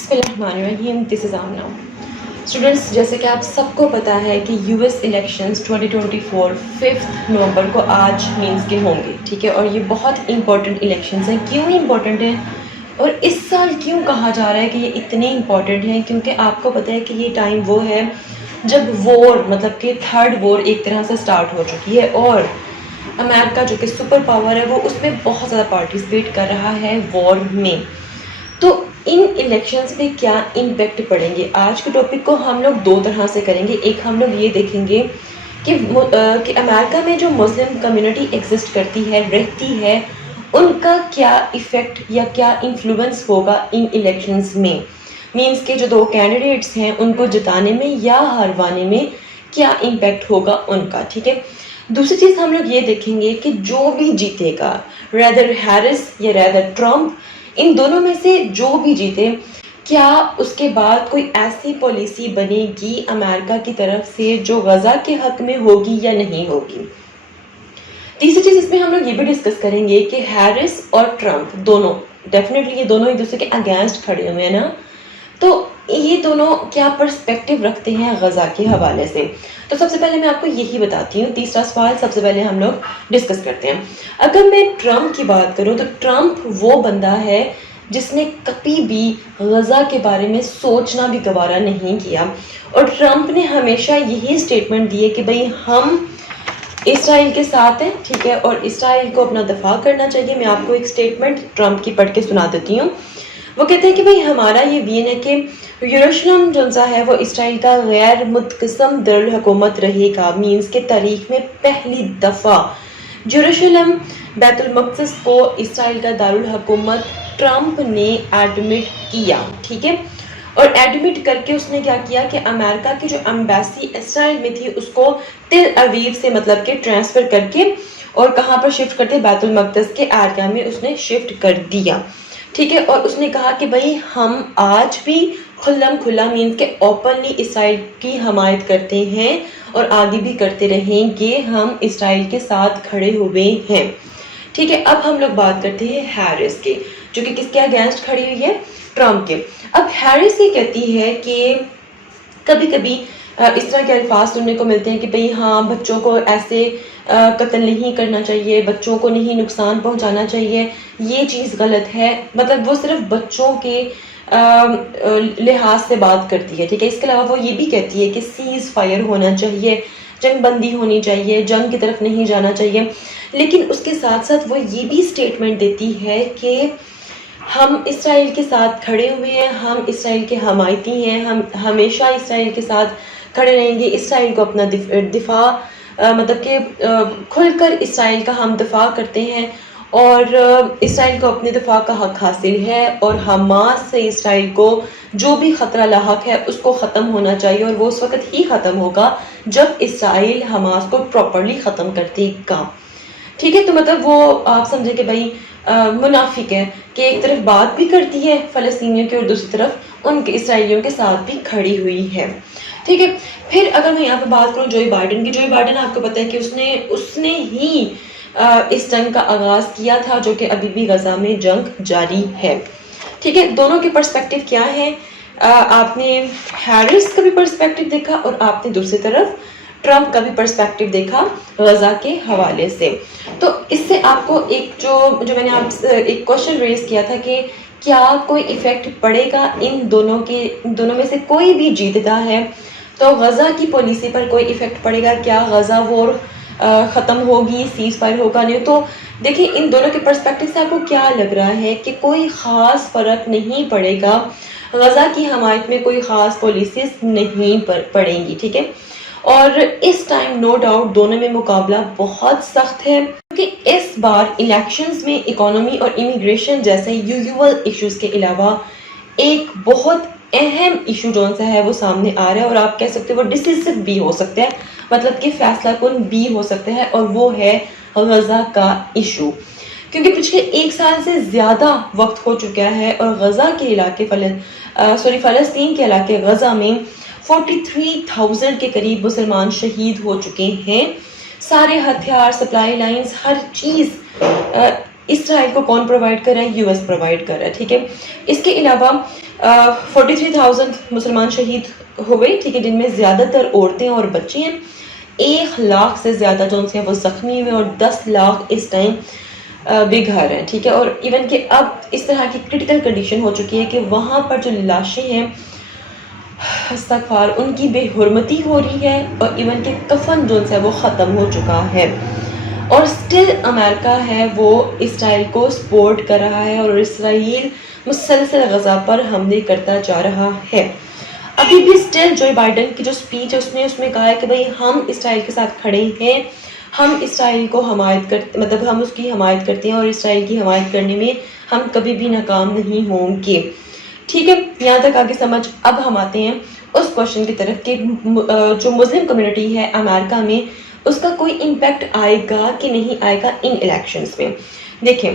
بسم اللہ الرحمن الرحیم. دس از آمنہ. اسٹوڈنٹس، جیسے کہ آپ سب کو پتہ ہے کہ یو ایس الیکشنز 2024 5 نومبر کو آج مینس کے ہوں گے، ٹھیک ہے. اور یہ بہت امپورٹنٹ الیکشنز ہیں. کیوں امپورٹنٹ ہیں اور اس سال کیوں کہا جا رہا ہے کہ یہ اتنے امپورٹنٹ ہیں؟ کیونکہ آپ کو پتہ ہے کہ یہ ٹائم وہ ہے جب وار، مطلب کہ تھرڈ وار ایک طرح سے سٹارٹ ہو چکی ہے، اور امریکہ جو کہ سپر پاور ہے وہ اس میں بہت زیادہ پارٹیسپیٹ کر رہا ہے وار میں. تو ان الیکشنز پہ کیا امپیکٹ پڑیں گے؟ آج کے ٹاپک کو ہم لوگ دو طرح سے کریں گے. ایک ہم لوگ یہ دیکھیں گے کہ امریکہ میں جو مسلم کمیونٹی ایگزسٹ کرتی ہے، رہتی ہے، ان کا کیا ایفیکٹ یا کیا انفلوئنس ہوگا ان الیکشنز میں. مینس کہ جو دو کینڈیڈیٹس ہیں ان کو جتانے میں یا ہروانے میں کیا امپیکٹ ہوگا ان کا، ٹھیک ہے. دوسری چیز ہم لوگ یہ دیکھیں گے کہ جو بھی جیتے گا، ریدر ہیرس یا ریدر ٹرمپ، ان دونوں میں سے جو بھی جیتے، کیا اس کے بعد کوئی ایسی پالیسی بنے گی امریکہ کی طرف سے جو غزہ کے حق میں ہوگی یا نہیں ہوگی. تیسری چیز اس میں ہم لوگ یہ بھی ڈسکس کریں گے کہ ہیرس اور ٹرمپ دونوں ڈیفینیٹلی یہ دونوں ایک دوسرے کے اگینسٹ کھڑے ہوئے ہیں نا، تو یہ دونوں کیا پرسپیکٹیو رکھتے ہیں غزہ کے حوالے سے. تو سب سے پہلے میں آپ کو یہی بتاتی ہوں. تیسرا سوال سب سے پہلے ہم لوگ ڈسکس کرتے ہیں. اگر میں ٹرمپ کی بات کروں تو ٹرمپ وہ بندہ ہے جس نے کبھی بھی غزہ کے بارے میں سوچنا بھی گوارا نہیں کیا، اور ٹرمپ نے ہمیشہ یہی اسٹیٹمنٹ دی ہے کہ بھئی ہم اسرائیل کے ساتھ ہیں، ٹھیک ہے، اور اسرائیل کو اپنا دفاع کرنا چاہیے. میں آپ کو ایک اسٹیٹمنٹ ٹرمپ کی پڑھ کے سنا دیتی ہوں. وہ کہتے ہیں کہ بھئی ہمارا یہ وین ہے کہ یروشلم جو ہے وہ اسرائیل کا غیر متقسم دارالحکومت رہے گا. مینس کہ تاریخ میں پہلی دفعہ یروشلم بیت المقدس کو اسرائیل کا دارالحکومت ٹرمپ نے ایڈمٹ کیا، ٹھیک ہے. اور ایڈمٹ کر کے اس نے کیا کیا کہ امریکہ کی جو امبیسی اسرائیل میں تھی اس کو تل اویو سے مطلب کہ ٹرانسفر کر کے اور کہاں پر شفٹ کرتے، بیت المقدس کے ایریا میں اس نے شفٹ کر دیا، ٹھیک ہے. اور اس نے کہا کہ بھئی ہم آج بھی کھلم کھلا مینس کہ اوپنلی اسرائیل کی حمایت کرتے ہیں اور آگے بھی کرتے رہیں گے. ہم اسرائیل کے ساتھ کھڑے ہوئے ہیں، ٹھیک ہے. اب ہم لوگ بات کرتے ہیں ہیرس کے، جو کہ کس کے اگینسٹ کھڑی ہوئی ہے؟ ٹرمپ کے. اب ہیرس یہ کہتی ہے کہ کبھی کبھی اس طرح کے الفاظ سننے کو ملتے ہیں کہ بھئی ہاں بچوں کو ایسے قتل نہیں کرنا چاہیے، بچوں کو نہیں نقصان پہنچانا چاہیے، یہ چیز غلط ہے. مطلب وہ صرف بچوں کے لحاظ سے بات کرتی ہے، ٹھیک ہے. اس کے علاوہ وہ یہ بھی کہتی ہے کہ سیز فائر ہونا چاہیے، جنگ بندی ہونی چاہیے، جنگ کی طرف نہیں جانا چاہیے. لیکن اس کے ساتھ ساتھ وہ یہ بھی اسٹیٹمنٹ دیتی ہے کہ ہم اسرائیل کے ساتھ کھڑے ہوئے ہیں، ہم اسرائیل کے حمایتی ہیں، ہم ہمیشہ اسرائیل کے ساتھ کھڑے رہیں گے. اسرائیل کو اپنا دفاع مطلب کہ کھل کر اسرائیل کا ہم دفاع کرتے ہیں، اور اسرائیل کو اپنے دفاع کا حق حاصل ہے، اور حماس سے اسرائیل کو جو بھی خطرہ لاحق ہے اس کو ختم ہونا چاہیے، اور وہ اس وقت ہی ختم ہوگا جب اسرائیل حماس کو پراپرلی ختم کر دے گا، ٹھیک ہے. تو مطلب وہ آپ سمجھے کہ بھائی منافق ہے کہ ایک طرف بات بھی کرتی ہے فلسطینیوں کی اور دوسری طرف ان کے اسرائیلیوں کے ساتھ بھی کھڑی ہوئی ہے، ٹھیک ہے. پھر اگر میں یہاں پہ بات کروں جوئی بائیڈن کی، جوئی بائیڈن آپ کو پتہ ہے کہ اس نے ہی اس جنگ کا آغاز کیا تھا جو کہ ابھی بھی غزہ میں جنگ جاری ہے، ٹھیک ہے. دونوں کے پرسپیکٹیو کیا ہے؟ آپ نے ہیرس کا بھی پرسپیکٹیو دیکھا اور آپ نے دوسری طرف ٹرمپ کا بھی پرسپیکٹیو دیکھا غزہ کے حوالے سے. تو اس سے آپ کو ایک جو میں نے آپ سے ایک کوشچن ریز کیا تھا کہ کیا کوئی ایفیکٹ پڑے گا ان دونوں میں سے کوئی بھی جیتتا ہے تو غزہ کی پالیسی پر کوئی ایفیکٹ پڑے گا؟ کیا غزہ وار ختم ہوگی، سیز فائر ہوگا؟ نہیں. تو دیکھیں ان دونوں کے پرسپیکٹیو سے آپ کو کیا لگ رہا ہے کہ کوئی خاص فرق نہیں پڑے گا، غزہ کی حمایت میں کوئی خاص پالیسیز نہیں پڑیں گی، ٹھیک ہے. اور اس ٹائم نو ڈاؤٹ دونوں میں مقابلہ بہت سخت ہے، کیونکہ اس بار الیکشنز میں اکانومی اور امیگریشن جیسے یوزول ایشوز کے علاوہ ایک بہت اہم ایشو جو سا ہے وہ سامنے آ رہا ہے، اور آپ کہہ سکتے وہ ڈیسیسو بھی ہو سکتا ہے، مطلب کہ فیصلہ کن بھی ہو سکتا ہے، اور وہ ہے غزہ کا ایشو. کیونکہ پچھلے ایک سال سے زیادہ وقت ہو چکا ہے اور غزہ کے علاقے فلسطین کے علاقے غزہ میں 43,000 کے قریب مسلمان شہید ہو چکے ہیں. سارے ہتھیار، سپلائی لائنز، ہر چیز اسرائیل کو کون پرووائڈ کر رہا ہے؟ US پرووائڈ کر رہا ہے، ٹھیک ہے. اس کے علاوہ 43,000 مسلمان شہید ہوئے، ٹھیک ہے، جن میں زیادہ تر عورتیں اور بچے ہیں. 1 لاکھ سے زیادہ جو ہیں وہ زخمی ہوئے اور 10 لاکھ اس ٹائم بے گھر ہیں، ٹھیک ہے. اور ایون کہ اب اس طرح کی کرٹیکل کنڈیشن ہو چکی ہے کہ وہاں پر جو لاشیں ہیں استغفار ان کی بے حرمتی ہو رہی ہے، اور ایون کہ کفن جو ہے وہ ختم ہو چکا ہے. اور سٹل امریکہ ہے وہ اسرائیل کو سپورٹ کر رہا ہے، اور اسرائیل مسلسل غزہ پر حملے کرتا جا رہا ہے. ابھی بھی سٹل جو بائیڈن کی جو سپیچ ہے اس میں کہا ہے کہ بھئی ہم اسرائیل کے ساتھ کھڑے ہیں، ہم اسرائیل کو حمایت کرتے، مطلب ہم اس کی حمایت کرتے ہیں، اور اسرائیل کی حمایت کرنے میں ہم کبھی بھی ناکام نہیں ہوں گے. ٹھیک ہے، یہاں تک آگے سمجھ. اب ہم آتے ہیں اس کوشچن کی طرف کہ جو مسلم کمیونٹی ہے امریکہ میں، اس کا کوئی امپیکٹ آئے گا کہ نہیں آئے گا ان الیکشنز میں. دیکھیں،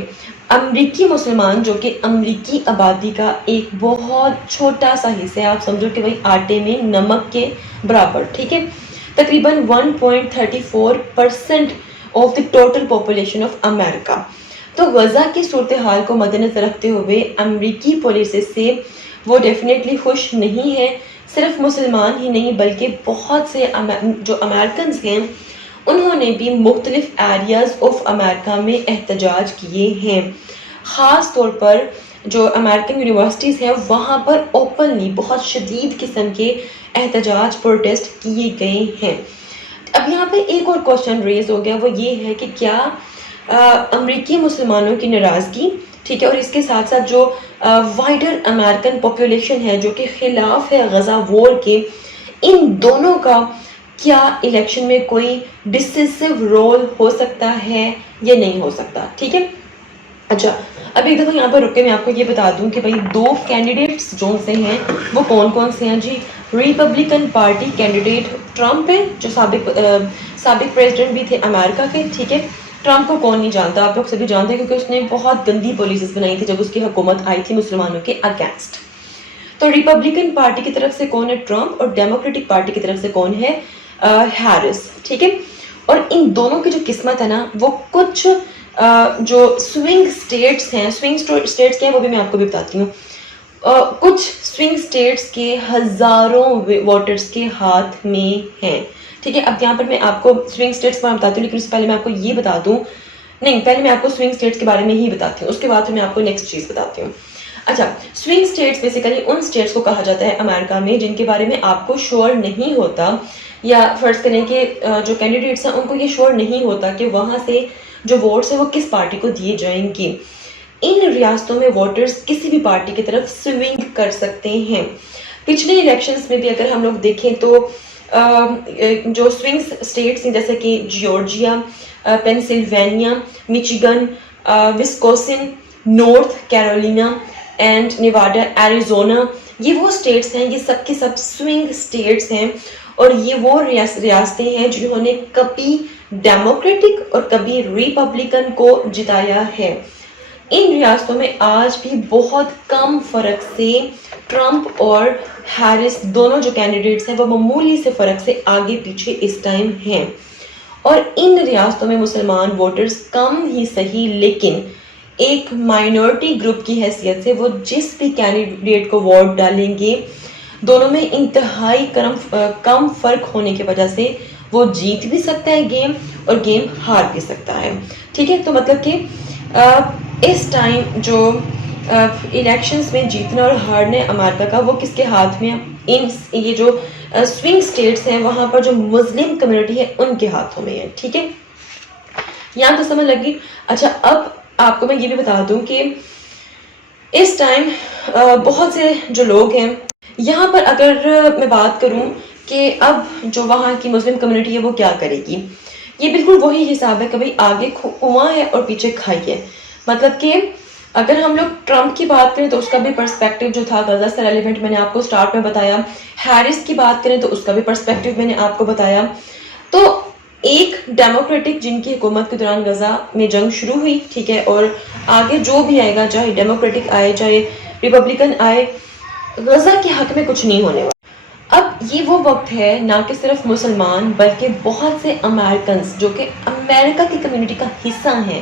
امریکی مسلمان جو کہ امریکی آبادی کا ایک بہت چھوٹا سا حصہ ہے، آپ سمجھو کہ بھائی آٹے میں نمک کے برابر، ٹھیک ہے، تقریباً 1.34% of the total population of America. تو غزہ کی صورتحال کو مد نظر رکھتے ہوئے امریکی پالیسی سے وہ ڈیفینیٹلی خوش نہیں ہے. صرف مسلمان ہی نہیں بلکہ بہت سے جو امریکنز ہیں انہوں نے بھی مختلف ایریاز آف امریکہ میں احتجاج کیے ہیں. خاص طور پر جو امریکن یونیورسٹیز ہیں وہاں پر اوپنلی بہت شدید قسم کے احتجاج پروٹیسٹ کیے گئے ہیں. اب یہاں پہ ایک اور کوشچن ریز ہو گیا، وہ یہ ہے کہ کیا امریکی مسلمانوں کی ناراضگی، ٹھیک ہے، اور اس کے ساتھ ساتھ جو وائڈر امریکن پاپولیشن ہے جو کہ خلاف ہے غزہ وار کے، ان دونوں کا کیا الیکشن میں کوئی ڈسیسو رول ہو سکتا ہے یا نہیں ہو سکتا. ٹھیک ہے. اچھا، اب ایک دفعہ یہاں پر رک کے میں آپ کو یہ بتا دوں کہ بھائی 2 کینڈیڈیٹس جو سے ہیں وہ کون کون سے ہیں. جی، ریپبلکن پارٹی کینڈیڈیٹ ٹرمپ ہے جو سابق پریزیڈنٹ بھی تھے امریکہ کے. ٹھیک ہے، ٹرمپ کو کون نہیں جانتا، آپ لوگ سبھی جانتے ہیں کیونکہ اس نے بہت گندی پالیسیز بنائی تھی جب اس کی حکومت آئی تھی مسلمانوں کے اگینسٹ. تو ریپبلکن پارٹی کی طرف سے کون ہے؟ ٹرمپ. اور ڈیموکریٹک پارٹی کی طرف سے کون ہے؟ ہیرس. ٹھیک ہے. اور ان دونوں کی جو قسمت ہے نا وہ کچھ جو سوئنگ سٹیٹس ہیں، سوئنگ سٹیٹس کیا ہیں وہ بھی میں آپ کو بھی بتاتی ہوں. کچھ سوئنگ سٹیٹس کے ہزاروں ووٹرز کے ہاتھ میں ہیں. ٹھیک ہے. اب یہاں پر میں آپ کو سوئنگ سٹیٹس پر بتاتی ہوں، لیکن اس سے پہلے میں آپ کو یہ بتا دوں، نہیں پہلے میں آپ کو سوئنگ سٹیٹس کے بارے میں ہی بتاتی ہوں، اس کے بعد میں آپ کو نیکسٹ چیز بتاتی ہوں. اچھا، سوئنگ سٹیٹس بیسیکلی ان سٹیٹس کو کہا جاتا ہے امریکہ میں جن کے بارے میں آپ کو شور نہیں ہوتا، یا فرض کریں کہ جو کینڈیڈیٹس ہیں ان کو یہ شور نہیں ہوتا کہ وہاں سے جو ووٹس ہیں وہ کس پارٹی کو دیے جائیں گے. ان ریاستوں میں ووٹرز کسی بھی پارٹی کی طرف سوئنگ کر سکتے ہیں. پچھلے الیکشنز میں بھی اگر ہم لوگ دیکھیں تو جو سوئنگ سٹیٹس ہیں جیسے کہ Georgia, Pennsylvania, Michigan, Wisconsin, North Carolina and Nevada, Arizona, یہ وہ سٹیٹس ہیں، یہ سب کے سب سوئنگ سٹیٹس ہیں. اور یہ وہ ریاستیں ہیں جنہوں نے کبھی ڈیموکریٹک اور کبھی ریپبلکن کو جتایا ہے. ان ریاستوں میں آج بھی بہت کم فرق سے ٹرمپ اور ہیرس دونوں جو کینڈیڈیٹس ہیں وہ معمولی سے فرق سے آگے پیچھے اس ٹائم ہیں. اور ان ریاستوں میں مسلمان ووٹرز کم ہی صحیح لیکن ایک مائنورٹی گروپ کی حیثیت سے وہ جس بھی کینڈیڈیٹ کو ووٹ ڈالیں گے دونوں میں انتہائی کم فرق ہونے کی وجہ سے وہ جیت بھی سکتا ہے گیم اور گیم ہار بھی سکتا ہے. ٹھیک ہے. تو مطلب کہ اس ٹائم جو الیکشنز میں جیتنا اور ہارنا امریکہ کا وہ کس کے ہاتھ میں ہے؟ یہ جو سوئنگ سٹیٹس ہیں وہاں پر جو مسلم کمیونٹی ہے ان کے ہاتھوں میں ہے. ٹھیک ہے. یہاں تو سمجھ لگی. اچھا، اب آپ کو میں یہ بھی بتا دوں کہ اس ٹائم بہت سے جو لوگ ہیں یہاں پر، اگر میں بات کروں کہ اب جو وہاں کی مسلم کمیونٹی ہے وہ کیا کرے گی، یہ بالکل وہی حساب ہے کہ بھئی آگے کنواں ہے اور پیچھے کھائی ہے. مطلب کہ اگر ہم لوگ ٹرمپ کی بات کریں تو اس کا بھی پرسپیکٹیو جو تھا غزہ سے ریلیونٹ میں نے آپ کو سٹارٹ میں بتایا. ہیرس کی بات کریں تو اس کا بھی پرسپیکٹیو میں نے آپ کو بتایا. تو ایک ڈیموکریٹک جن کی حکومت کے دوران غزہ میں جنگ شروع ہوئی، ٹھیک ہے، اور آگے جو بھی آئے گا چاہے ڈیموکریٹک آئے چاہے ریپبلکن آئے، غزہ کے حق میں کچھ نہیں ہونے والا. اب یہ وہ وقت ہے نہ کہ صرف مسلمان بلکہ بہت سے امریکنز جو کہ امریکہ کی کمیونٹی کا حصہ ہیں،